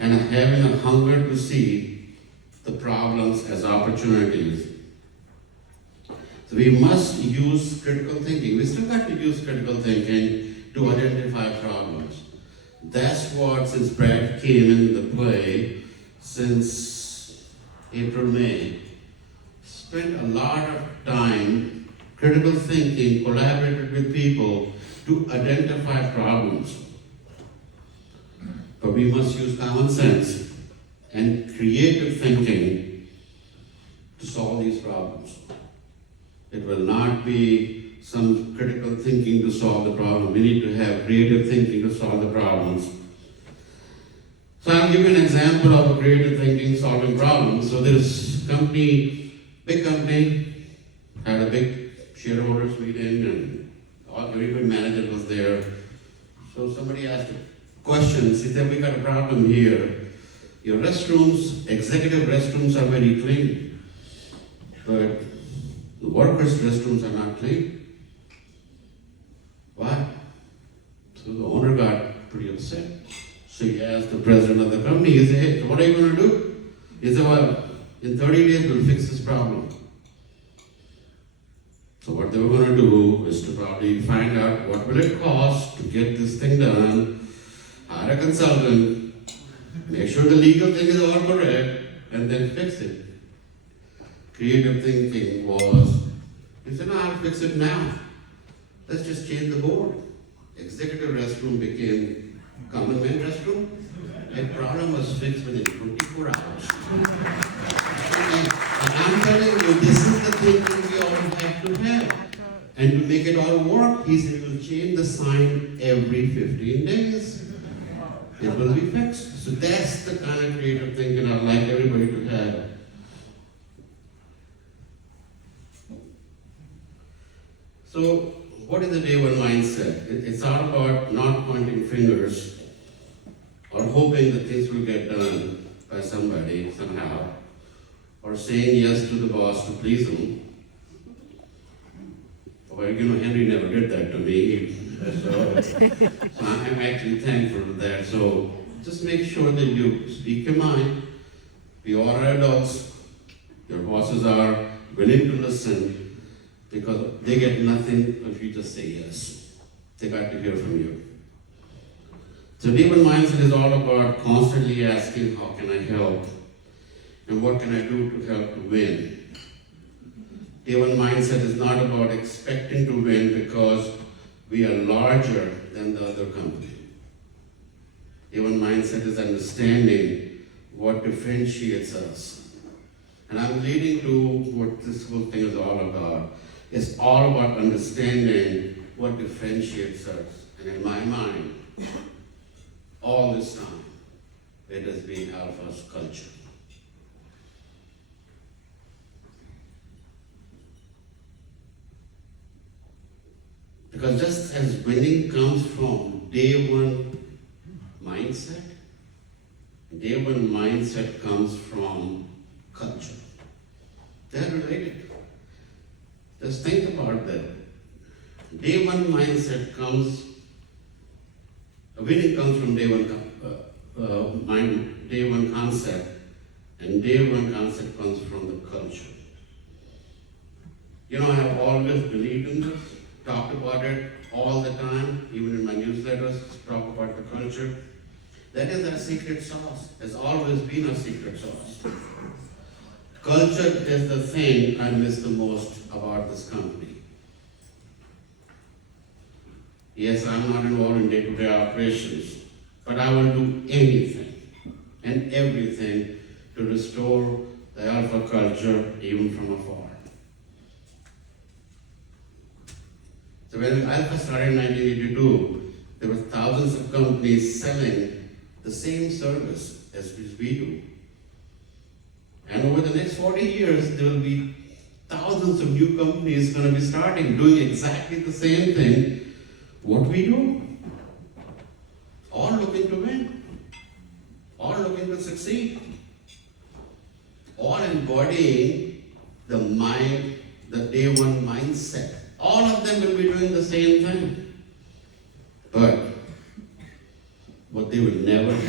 and having a hunger to see the problems as opportunities. So we must use critical thinking. We still got to use critical thinking to identify problems. That's what, since Brad came in the play, since April, May, spent a lot of time critical thinking, collaborated with people to identify problems. But we must use common sense and creative thinking to solve these problems. It will not be some critical thinking to solve the problem. We need to have creative thinking to solve the problems. So I'll give you an example of a creative thinking solving problems. So this company, big company, had a big shareholders meeting and every manager was there. So somebody asked questions. He said, we got a problem here. Your restrooms, executive restrooms are very clean, but the workers' restrooms are not clean. Why? So the owner got pretty upset. So he asked the president of the company, he said, hey, so what are you going to do? He said, well, in 30 days we'll fix this problem. So what they were going to do is to probably find out what will it cost to get this thing done, hire a consultant, make sure the legal thing is all correct, and then fix it. Creative thinking was, he said, no, I'll fix it now. Let's just change the board. Executive restroom became common man restroom. And problem was fixed within 24 hours. And I'm telling you, this is the thinking we all have to have. And to make it all work, he said, we'll change the sign every 15 days. It will be fixed. So that's the kind of creative thinking I'd like everybody to have. So, what is the day one mindset? It's all about not pointing fingers or hoping that things will get done by somebody somehow, or saying yes to the boss to please him. Well, Henry never did that to me. So I'm actually thankful for that. So just make sure that you speak your mind. We all are adults. Your bosses are willing to listen, because they get nothing if you just say yes. They got to hear from you. So day one mindset is all about constantly asking, how can I help? And what can I do to help to win? Day one mindset is not about expecting to win because we are larger than the other company. Day one mindset is understanding what differentiates us. And I'm leading to what this whole thing is all about. It's all about understanding what differentiates us. And in my mind, all this time, it has been Alpha's culture. Because just as winning comes from day one mindset comes from culture. They're related. Just think about that. Day one mindset comes, winning comes from day one concept, and day one concept comes from the culture. I have always believed in this, talked about it all the time, even in my newsletters, talk about the culture. That is our secret sauce, has always been our secret sauce. Culture is the thing I miss the most about this company. Yes, I'm not involved in day-to-day operations, but I will do anything and everything to restore the Alpha culture even from afar. So when Alpha started in 1982, there were thousands of companies selling the same service as we do. And over the next 40 years, there will be thousands of new companies going to be starting, doing exactly the same thing what we do. All looking to win. All looking to succeed. All embodying the day one mindset. All of them will be doing the same thing. But what they will never have